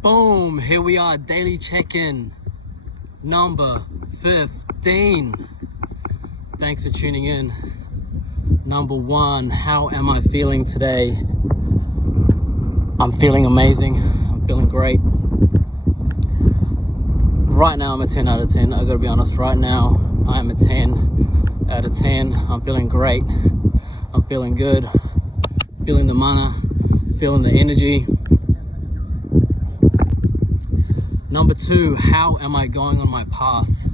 Boom, here we are, daily check-in number 15. Thanks for tuning in. Number 1, how am I feeling today? I'm feeling amazing. I'm feeling great. Right now I'm a 10 out of 10. I gotta be honest, right now I'm a 10 out of 10. I'm feeling great. I'm feeling good. Feeling the mana, feeling the energy. Number 2, how am I going on my path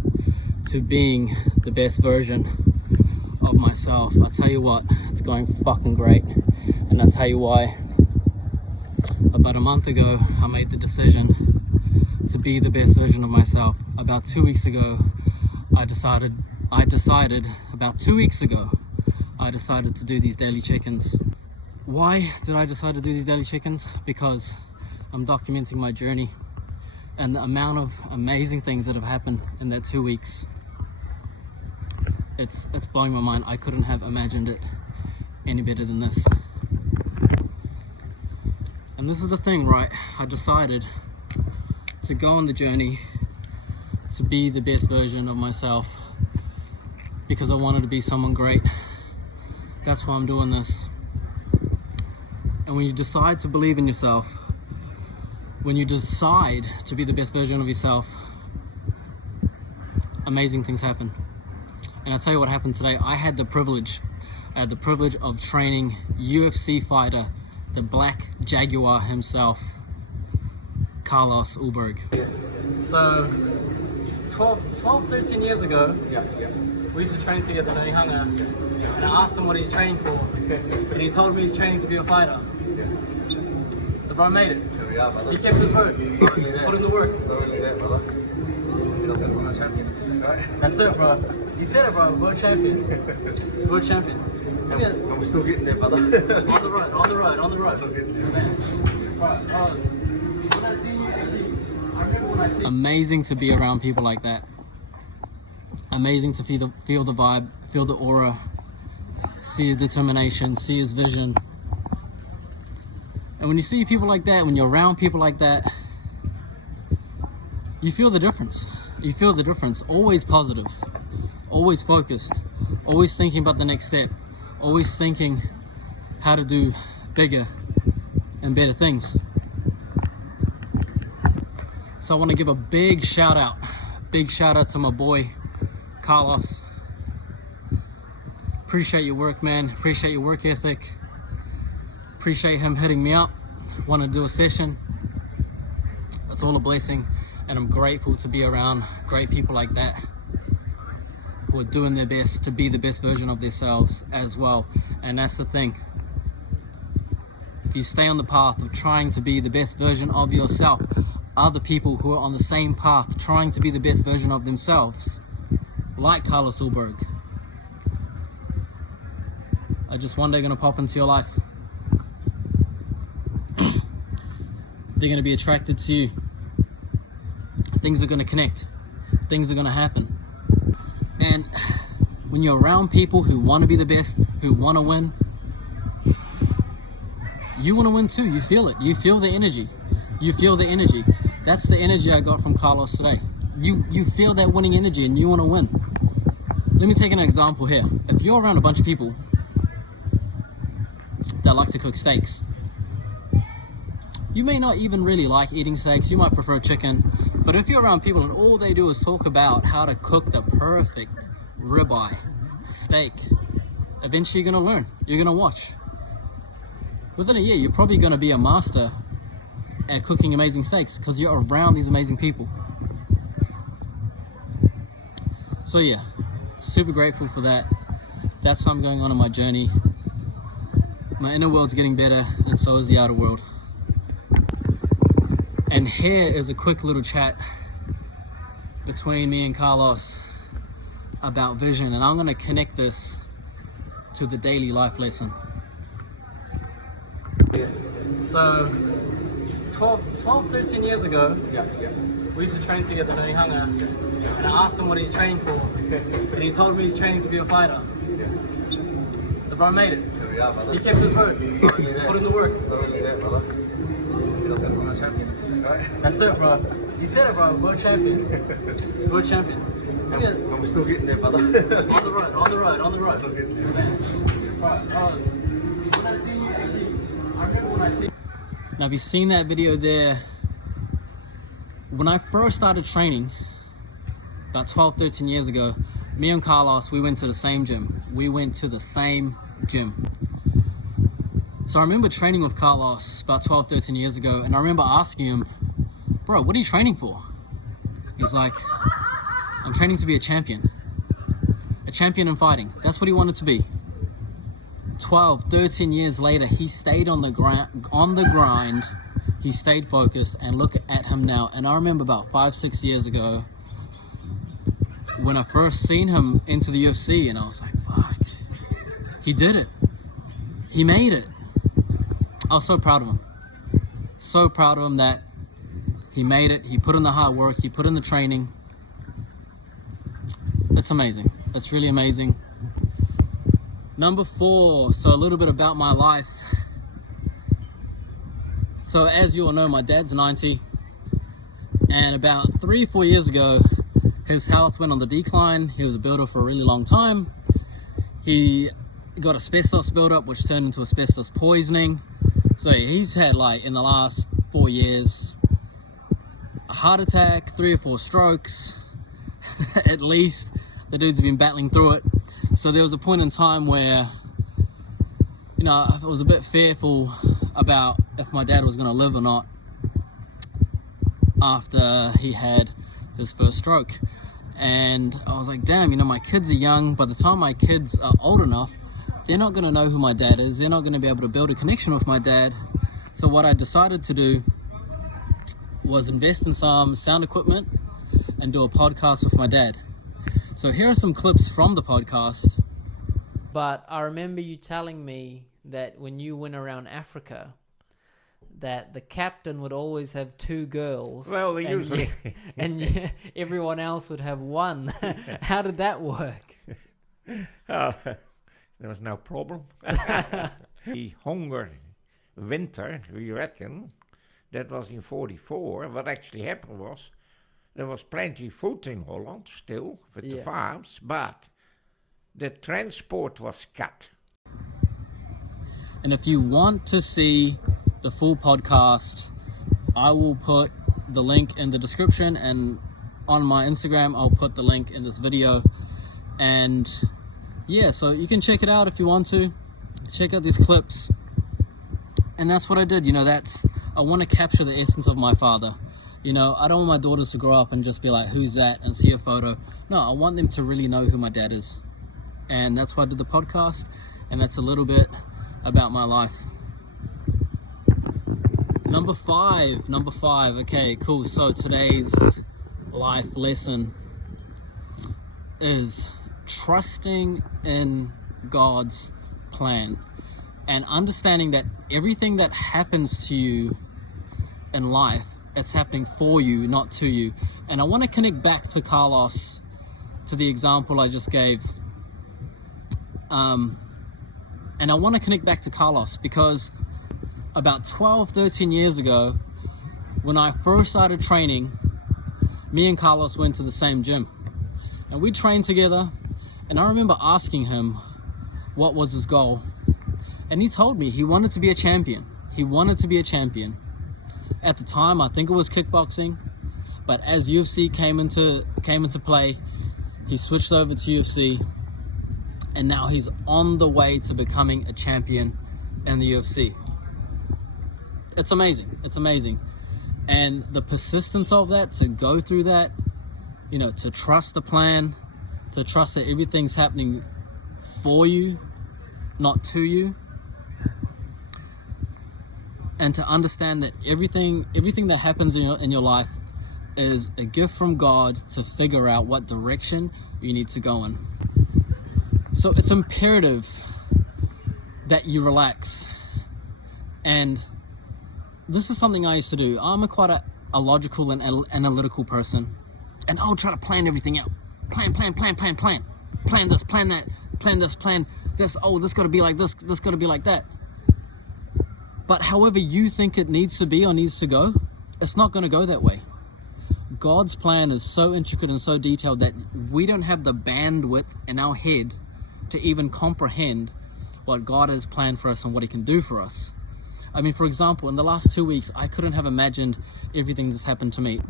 to being the best version of myself? I tell you what, it's going fucking great. And I'll tell you why. About a month ago, I made the decision to be the best version of myself. About 2 weeks ago, I decided about 2 weeks ago, I decided to do these daily check-ins. Why did I decide to do these daily check-ins? Because I'm documenting my journey and the amount of amazing things that have happened in that 2 weeks. It's blowing my mind. I couldn't have imagined it any better than this. And this is the thing, right? I decided to go on the journey to be the best version of myself because I wanted to be someone great. That's why I'm doing this. And when you decide to believe in yourself, when you decide to be the best version of yourself, amazing things happen. And I'll tell you what happened today. I had the privilege of training UFC fighter, the Black Jaguar himself, Carlos Ulberg. So 13 years ago, we used to train together in Hanga, and I asked him what he's training for, and he told me he's training to be a fighter. So bro made it. He kept his word. Put in the work. That's it, bro. He said it, bro. World champion. World champion. And we're still getting there, brother. On the road. Amazing to be around people like that. Amazing to feel the vibe, feel the aura, see his determination, see his vision. And when you see people like that, when you're around people like that, you feel the difference. You feel the difference. Always positive, always focused, always thinking about the next step, always thinking how to do bigger and better things. So I want to give a big shout out to my boy, Carlos. Appreciate your work, man. Appreciate your work ethic. Appreciate him hitting me up, want to do a session. It's all a blessing, and I'm grateful to be around great people like that who are doing their best to be the best version of themselves as well. And that's the thing. If you stay on the path of trying to be the best version of yourself, other people who are on the same path trying to be the best version of themselves, like Carlos Ulberg, are just one day going to pop into your life. They're going to be attracted to you. Things are going to connect. Things are going to happen. And when you're around people who want to be the best, who want to win, you want to win too. You feel it. You feel the energy. You feel the energy. That's the energy I got from Carlos today. You feel that winning energy and you want to win. Let me take an example here. If you're around a bunch of people that like to cook steaks, you may not even really like eating steaks. You might prefer chicken. But if you're around people and all they do is talk about how to cook the perfect ribeye steak, eventually you're going to learn. You're going to watch. Within a year, you're probably going to be a master at cooking amazing steaks because you're around these amazing people. So yeah, super grateful for that. That's how I'm going on my journey. My inner world's getting better, and so is the outer world. And here is a quick little chat between me and Carlos about vision, and I'm going to connect this to the daily life lesson. So 13 years ago, we used to train together in Hanga, and I asked him what he's training for, and he told me he's training to be a fighter. So bro made it. we are, brother. He kept his word. Not only that. Put in the work. Not only that, brother. Still going to become a champion. Right? That's it, bro. He said it, bro. World champion. World champion. And we're still getting there, brother. On the road, on the road, on the road. Still getting there. Right, when I see you, actually, I remember when I see. Now, have you seen that video there? When I first started training, about 12, 13 years ago, me and Carlos, we went to the same gym. We went to the same gym. So I remember training with Carlos about 12, 13 years ago, and I remember asking him, bro, what are you training for? He's like, I'm training to be a champion. A champion in fighting. That's what he wanted to be. 12, 13 years later, he stayed on the grind. He stayed focused, and look at him now. And I remember about 5, 6 years ago, when I first seen him into the UFC, and I was like, fuck, he did it. He made it. I was so proud of him. So proud of him that he made it. He put in the hard work. He put in the training. It's amazing. It's really amazing. Number 4, so a little bit about my life. So as you all know, my dad's 90. And about 3 or 4 years ago, his health went on the decline. He was a builder for a really long time. He got asbestos buildup, which turned into asbestos poisoning. So he's had, like, in the last 4 years, a heart attack, 3 or 4 strokes, at least. The dude's been battling through it. So there was a point in time where, you know, I was a bit fearful about if my dad was going to live or not after he had his first stroke. And I was like, damn, you know, my kids are young. By the time my kids are old enough, they're not going to know who my dad is. They're not going to be able to build a connection with my dad. So what I decided to do was invest in some sound equipment and do a podcast with my dad. So here are some clips from the podcast. But I remember you telling me that when you went around Africa, that the captain would always have 2 girls. Well, they usually... and everyone else would have 1. How did that work? Oh, there was no problem. The hunger winter, we reckon, that was in 44. What actually happened was, there was plenty of food in Holland still, with the farms, but the transport was cut. And if you want to see the full podcast, I will put the link in the description, and on my Instagram, I'll put the link in this video. And yeah, so you can check it out if you want to. Check out these clips. And that's what I did, you know, I want to capture the essence of my father. You know, I don't want my daughters to grow up and just be like, who's that? And see a photo. No, I want them to really know who my dad is. And that's why I did the podcast. And that's a little bit about my life. Number five. Okay, cool. So today's life lesson is trusting in God's plan and understanding that everything that happens to you in life, it's happening for you, not to you. And I want to connect back to Carlos, to the example I just gave. And I want to connect back to Carlos because about 12, 13 years ago, when I first started training, me and Carlos went to the same gym. And we trained together, and I remember asking him what was his goal. And he told me he wanted to be a champion. He wanted to be a champion. At the time, I think it was kickboxing, but as UFC came into play, he switched over to UFC, and now he's on the way to becoming a champion in the UFC. It's amazing. It's amazing. And the persistence of that, to go through that, you know, to trust the plan, to trust that everything's happening for you, not to you. And to understand that everything that happens in your life is a gift from God to figure out what direction you need to go in. So it's imperative that you relax. And this is something I used to do. I'm quite a logical and analytical person. And I'll try to plan everything out. Plan this, plan that, plan this, oh, this gotta be like this gotta be like that. But however you think it needs to be or needs to go, it's not gonna go that way. God's plan is so intricate and so detailed that we don't have the bandwidth in our head to even comprehend what God has planned for us and what he can do for us. I mean, for example, in the last 2 weeks, I couldn't have imagined everything that's happened to me.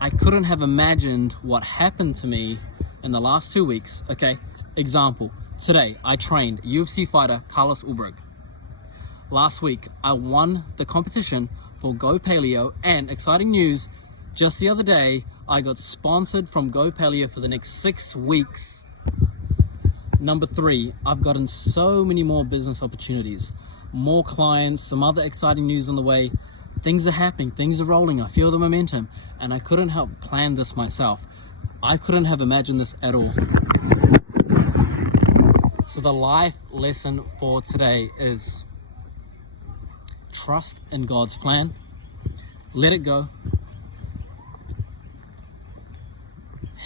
I couldn't have imagined what happened to me in the last 2 weeks. Okay, example, today I trained UFC fighter Carlos Ulberg. Last week, I won the competition for Go Paleo, and exciting news, just the other day, I got sponsored from Go Paleo for the next 6 weeks. Number 3, I've gotten so many more business opportunities, more clients, some other exciting news on the way. Things are happening, things are rolling, I feel the momentum, and I couldn't have planned this myself. I couldn't have imagined this at all. So the life lesson for today is trust in God's plan, let it go.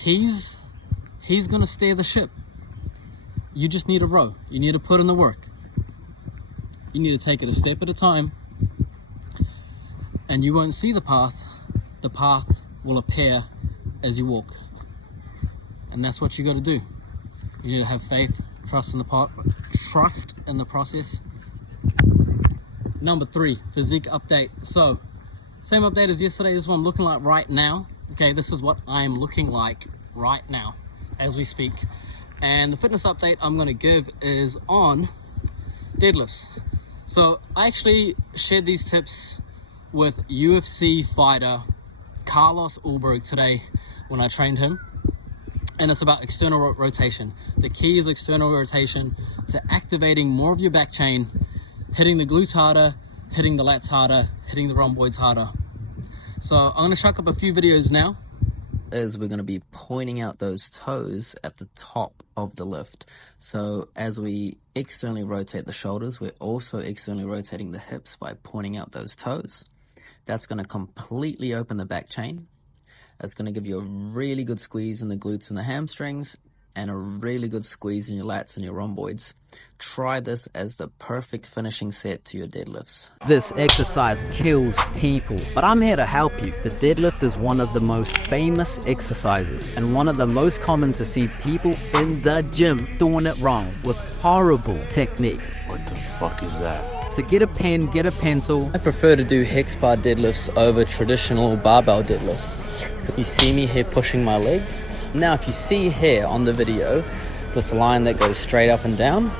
He's gonna steer the ship. You just need to row. You need to put in the work. You need to take it a step at a time, and you won't see the path. The path will appear as you walk. And that's what you got to do. You need to have faith, trust in the process. Number 3, physique update. So, same update as yesterday. This is what I'm looking like right now. Okay, this is what I'm looking like right now as we speak. And the fitness update I'm going to give is on deadlifts. So I actually shared these tips with UFC fighter Carlos Ulberg today when I trained him. And it's about external rotation. The key is external rotation to activating more of your back chain, hitting the glutes harder, hitting the lats harder, hitting the rhomboids harder. So I'm going to chuck up a few videos now. We're going to be pointing out those toes at the top of the lift. So as we externally rotate the shoulders, we're also externally rotating the hips by pointing out those toes. That's going to completely open the back chain. That's going to give you a really good squeeze in the glutes and the hamstrings, and a really good squeeze in your lats and your rhomboids. Try this as the perfect finishing set to your deadlifts. This exercise kills people, but I'm here to help you. The deadlift is one of the most famous exercises and one of the most common to see people in the gym doing it wrong with horrible techniques. What the fuck is that? So get a pen, get a pencil. I prefer to do hex bar deadlifts over traditional barbell deadlifts. You see me here pushing my legs. Now if you see here on the video, this line that goes straight up and down,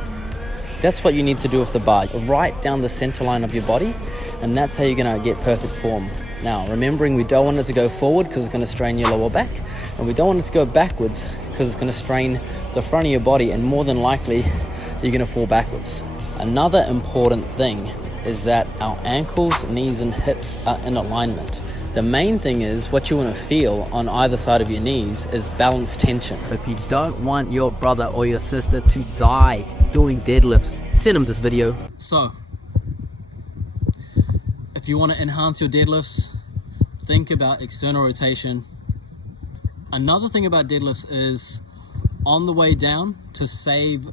that's what you need to do with the bar. Right down the center line of your body, and that's how you're gonna get perfect form. Now, remembering we don't want it to go forward because it's gonna strain your lower back, and we don't want it to go backwards because it's gonna strain the front of your body, and more than likely, you're gonna fall backwards. Another important thing is that our ankles, knees, and hips are in alignment. The main thing is what you want to feel on either side of your knees is balanced tension. If you don't want your brother or your sister to die doing deadlifts, send them this video. So, if you want to enhance your deadlifts, think about external rotation. Another thing about deadlifts is on the way down, to save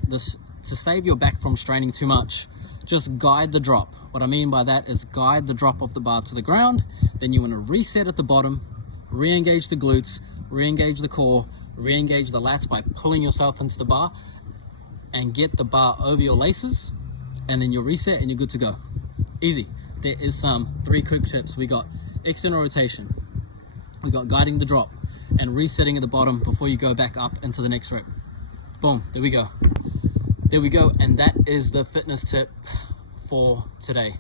your back from straining too much, just guide the drop. What I mean by that is guide the drop of the bar to the ground. Then you want to reset at the bottom, re-engage the glutes, re-engage the core, re-engage the lats by pulling yourself into the bar, and get the bar over your laces, and then you reset and you're good to go. Easy. There is some 3 quick tips. We got external rotation, we got guiding the drop, and resetting at the bottom before you go back up into the next rep. Boom, there we go. There we go, and that is the fitness tip for today.